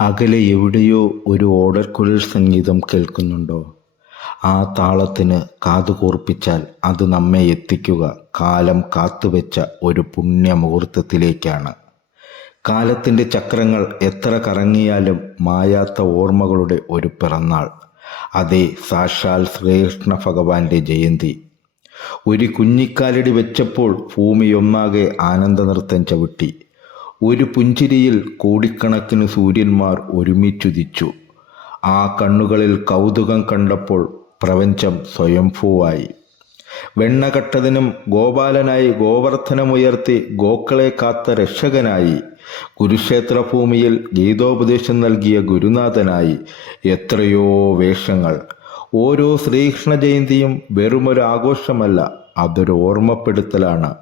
അകലെ എവിടെയോ ഒരു ഓടക്കുഴൽ സംഗീതം കേൾക്കുന്നുണ്ടോ? ആ താളത്തിന് കാതുകൂർപ്പിച്ചാൽ അത് നമ്മെ എത്തിക്കുക. കാലം കാത്തുവെച്ച ഒരു പുണ്യമുഹൂർത്തത്തിലേക്കാണ് കാലത്തിന്റെ ചക്രങ്ങൾ എത്ര കറങ്ങിയാലും മായാത്ത ഓർമ്മകളുടെ ഒരു പിറന്നാൾ. അതേ സാക്ഷാൽ ശ്രീകൃഷ്ണ ഭഗവാന്റെ ജയന്തി. ഒരു കുഞ്ഞിക്കാലടി വെച്ചപ്പോൾ ഭൂമിയൊന്നാകെ ആനന്ദനൃത്തം ചവിട്ടി. ഒരു പുഞ്ചിരിയിൽ കോടിക്കണക്കിന് സൂര്യന്മാർ ഒരുമിച്ചുദിച്ചു. ആ കണ്ണുകളിൽ കൗതുകം കണ്ടപ്പോൾ പ്രപഞ്ചം സ്വയംഭൂവായി. വെണ്ണകട്ടതിനും ഗോപാലനായി ഗോവർദ്ധനമുയർത്തി ഗോക്കളെ കാത്ത രക്ഷകനായി. കുരുക്ഷേത്ര ഭൂമിയിൽ ഗീതോപദേശം നൽകിയ ഗുരുനാഥനായി. എത്രയോ വേഷങ്ങൾ. ഓരോ ശ്രീകൃഷ്ണ ജയന്തിയും വെറുമൊരു ആഘോഷമല്ല അതൊരു ഓർമ്മപ്പെടുത്തലാണ്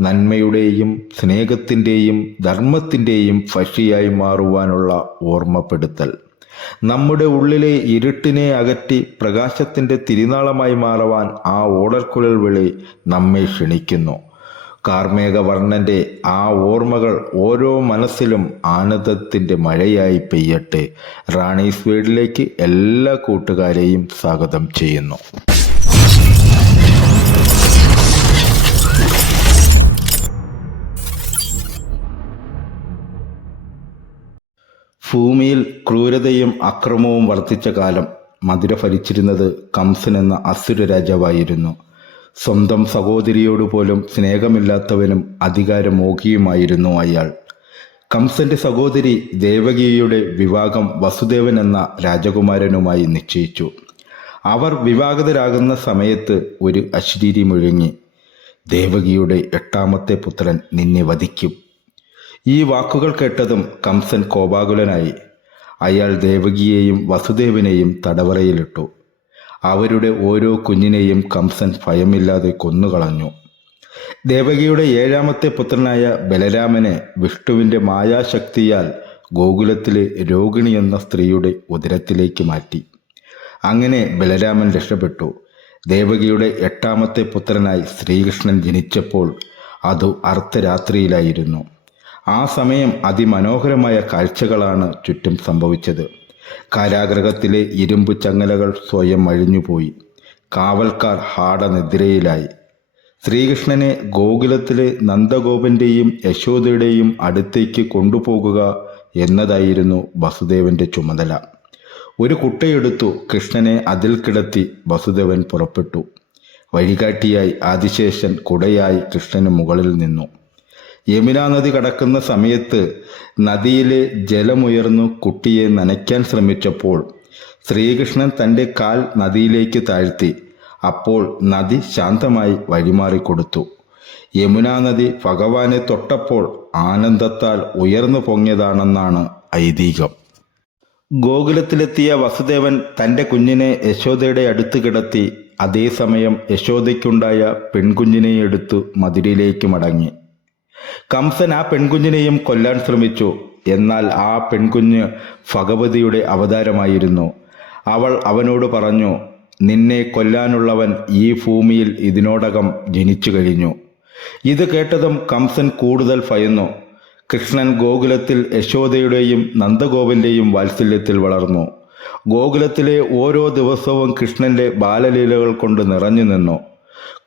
നന്മയുടെയും സ്നേഹത്തിന്റെയും ധർമ്മത്തിന്റെയും ഭക്ഷിയായി മാറുവാനുള്ള ഓർമ്മപ്പെടുത്തൽ. നമ്മുടെ ഉള്ളിലെ ഇരുട്ടിനെ അകറ്റി പ്രകാശത്തിന്റെ തിരുനാളമായി മാറുവാൻ ആ ഓടർക്കുഴൽ വിളി നമ്മെ ക്ഷണിക്കുന്നു. കാർമേഘവർണന്റെ ആ ഓർമ്മകൾ ഓരോ മനസ്സിലും ആനന്ദത്തിന്റെ മഴയായി പെയ്യട്ടെ. റാണീസ് വീടിലേക്ക് എല്ലാ കൂട്ടുകാരെയും സ്വാഗതം ചെയ്യുന്നു. ഭൂമിയിൽ ക്രൂരതയും അക്രമവും വർദ്ധിച്ച കാലം മധുര ഭരിച്ചിരുന്നത് കംസൻ എന്ന അസുര രാജാവായിരുന്നു. സ്വന്തം സഹോദരിയോട് പോലും സ്നേഹമില്ലാത്തവനും അധികാരമോഹിയുമായിരുന്നു അയാൾ. കംസന്റെ സഹോദരി ദേവകിയുടെ വിവാഹം വസുദേവൻ എന്ന രാജകുമാരനുമായി നിശ്ചയിച്ചു. അവർ വിവാഹിതരാകുന്ന സമയത്ത് ഒരു അശ്രീരി മുഴങ്ങി. ദേവകിയുടെ എട്ടാമത്തെ പുത്രൻ നിന്നെ വധിക്കും. ഈ വാക്കുകൾ കേട്ടതും കംസൻ കോപാകുലനായി. അയാൾ ദേവകിയെയും വസുദേവനെയും തടവറയിലിട്ടു. അവരുടെ ഓരോ കുഞ്ഞിനെയും കംസൻ ഭയമില്ലാതെ കൊന്നുകളഞ്ഞു. ദേവകിയുടെ ഏഴാമത്തെ പുത്രനായ ബലരാമനെ വിഷ്ണുവിന്റെ മായാശക്തിയാൽ ഗോകുലത്തിലെ രോഹിണി എന്ന സ്ത്രീയുടെ ഉദരത്തിലേക്ക് മാറ്റി. അങ്ങനെ ബലരാമൻ രക്ഷപ്പെട്ടു. ദേവകിയുടെ എട്ടാമത്തെ പുത്രനായി ശ്രീകൃഷ്ണൻ ജനിച്ചപ്പോൾ അത് അർദ്ധരാത്രിയിലായിരുന്നു. ആ സമയം അതിമനോഹരമായ കാഴ്ചകളാണ് ചുറ്റും സംഭവിച്ചത്. കാരാഗ്രഹത്തിലെ ഇരുമ്പ് ചങ്ങലകൾ സ്വയം അഴിഞ്ഞുപോയി. കാവൽക്കാർ ഹാടനിദ്രയിലായി ശ്രീകൃഷ്ണനെ ഗോകുലത്തിലെ നന്ദഗോപന്റെയും യശോദയുടെയും അടുത്തേക്ക് കൊണ്ടുപോകുക എന്നതായിരുന്നു വസുദേവന്റെ ചുമതല. ഒരു കുട്ടയെടുത്തു കൃഷ്ണനെ അതിൽ കിടത്തി വസുദേവൻ പുറപ്പെട്ടു. വഴികാട്ടിയായി ആദിശേഷൻ കുടയായി കൃഷ്ണന് മുകളിൽ നിന്നു. യമുനാ നദി കടക്കുന്ന സമയത്ത് നദിയിലെ ജലമുയർന്നു കുട്ടിയെ നനയ്ക്കാൻ ശ്രമിച്ചപ്പോൾ ശ്രീകൃഷ്ണൻ തന്റെ കാൽ നദിയിലേക്ക് താഴ്ത്തി. അപ്പോൾ നദി ശാന്തമായി വഴിമാറിക്കൊടുത്തു. യമുനാ നദി ഭഗവാനെ തൊട്ടപ്പോൾ ആനന്ദത്താൽ ഉയർന്നു പൊങ്ങിയതാണെന്നാണ് ഐതിഹ്യം. ഗോകുലത്തിലെത്തിയ വസുദേവൻ തന്റെ കുഞ്ഞിനെ യശോദയുടെ അടുത്ത് കിടത്തി അതേസമയം യശോദയ്ക്കുണ്ടായ പെൺകുഞ്ഞിനെ എടുത്തു മതിലിലേക്ക് മടങ്ങി. കംസൻ ആ പെൺകുഞ്ഞിനെയും കൊല്ലാൻ ശ്രമിച്ചു. എന്നാൽ ആ പെൺകുഞ്ഞ് ഭഗവതിയുടെ അവതാരമായിരുന്നു. അവൾ അവനോട് പറഞ്ഞു നിന്നെ കൊല്ലാനുള്ളവൻ ഈ ഭൂമിയിൽ ഇതിനോടകം ജനിച്ചു കഴിഞ്ഞു ഇത് കേട്ടതും കംസൻ കൂടുതൽ ഭയന്നു. കൃഷ്ണൻ ഗോകുലത്തിൽ യശോദയുടെയും നന്ദഗോപന്റെയും വാത്സല്യത്തിൽ വളർന്നു. ഗോകുലത്തിലെ ഓരോ ദിവസവും കൃഷ്ണന്റെ ബാലലീലകൾ കൊണ്ട് നിറഞ്ഞു നിന്നു.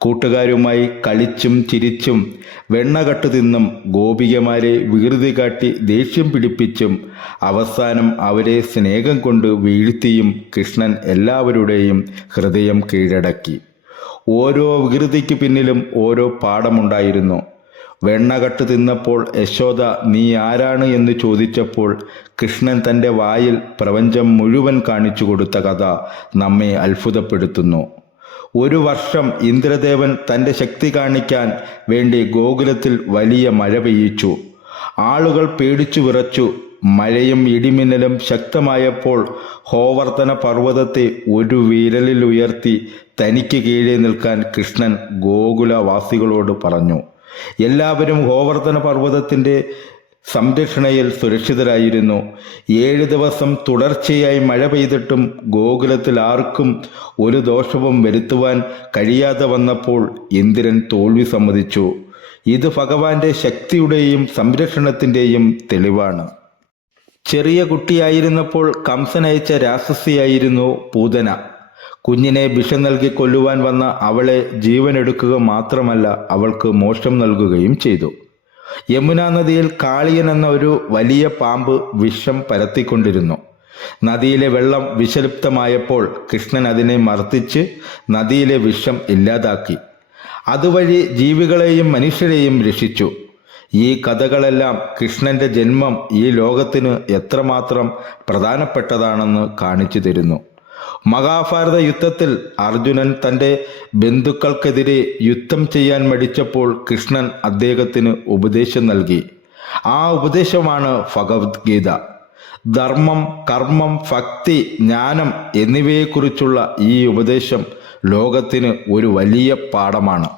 കൂട്ടുകാരുമായി കളിച്ചും ചിരിച്ചും വെണ്ണകട്ട് തിന്നും ഗോപികമാരെ വികൃതി കാട്ടി ദേഷ്യം പിടിപ്പിച്ചും അവസാനം അവരെ സ്നേഹം കൊണ്ട് വീഴ്ത്തിയും കൃഷ്ണൻ എല്ലാവരുടെയും ഹൃദയം കീഴടക്കി. ഓരോ വികൃതിക്ക് പിന്നിലും ഓരോ പാഠമുണ്ടായിരുന്നു. വെണ്ണകട്ട് തിന്നപ്പോൾ യശോദ നീ ആരാണ്? എന്ന് ചോദിച്ചപ്പോൾ കൃഷ്ണൻ തന്റെ വായിൽ പ്രപഞ്ചം മുഴുവൻ കാണിച്ചു കൊടുത്ത കഥ നമ്മെ അത്ഭുതപ്പെടുത്തുന്നു. ഒരു വർഷം ഇന്ദ്രദേവൻ തന്റെ ശക്തി കാണിക്കാൻ വേണ്ടി ഗോകുലത്തിൽ വലിയ മഴ പെയ്യിച്ചു. ആളുകൾ പേടിച്ചു വിറച്ചു. മഴയും ഇടിമിന്നലും ശക്തമായപ്പോൾ ഹോവർത്തന പർവതത്തെ ഒരു വിരലിൽ ഉയർത്തി തനിക്ക് കീഴേ നിൽക്കാൻ കൃഷ്ണൻ ഗോകുലവാസികളോട് പറഞ്ഞു. എല്ലാവരും ഹോവർത്തന പർവതത്തിന്റെ സംരക്ഷണയിൽ സുരക്ഷിതരായിരുന്നു. ഏഴ് ദിവസം തുടർച്ചയായി മഴ പെയ്തിട്ടും ഗോകുലത്തിൽ ആർക്കും ഒരു ദോഷവും വരുത്തുവാൻ കഴിയാതെ വന്നപ്പോൾ ഇന്ദ്രൻ തോൽവി സമ്മതിച്ചു. ഇത് ഭഗവാന്റെ ശക്തിയുടെയും സംരക്ഷണത്തിന്റെയും തെളിവാണ്. ചെറിയ കുട്ടിയായിരുന്നപ്പോൾ കംസൻ അയച്ച രാക്ഷസിയായിരുന്നു പൂതന. കുഞ്ഞിനെ വിഷം നൽകി കൊല്ലുവാൻ വന്ന അവളെ ജീവനെടുക്കുക മാത്രമല്ല അവൾക്ക് മോക്ഷം നൽകുകയും ചെയ്തു. യമുനാ നദിയിൽ കാളിയൻ എന്ന ഒരു വലിയ പാമ്പ് വിഷം പരത്തിക്കൊണ്ടിരുന്നു. നദിയിലെ വെള്ളം വിഷലിപ്തമായപ്പോൾ കൃഷ്ണൻ അതിനെ മർദ്ദിച്ച് നദിയിലെ വിഷം ഇല്ലാതാക്കി. അതുവഴി ജീവികളെയും മനുഷ്യരെയും രക്ഷിച്ചു. ഈ കഥകളെല്ലാം കൃഷ്ണന്റെ ജന്മം ഈ ലോകത്തിന് എത്രമാത്രം പ്രധാനപ്പെട്ടതാണെന്ന് കാണിച്ചു തരുന്നു. മഹാഭാരത യുദ്ധത്തിൽ അർജുനൻ തന്റെ ബന്ധുക്കൾക്കെതിരെ യുദ്ധം ചെയ്യാൻ മടിച്ചപ്പോൾ കൃഷ്ണൻ അദ്ദേഹത്തിന് ഉപദേശം നൽകി. ആ ഉപദേശമാണ് ഭഗവത്ഗീത. ധർമ്മം കർമ്മം ഭക്തി ജ്ഞാനം എന്നിവയെക്കുറിച്ചുള്ള ഈ ഉപദേശം ലോകത്തിന് ഒരു വലിയ പാഠമാണ്.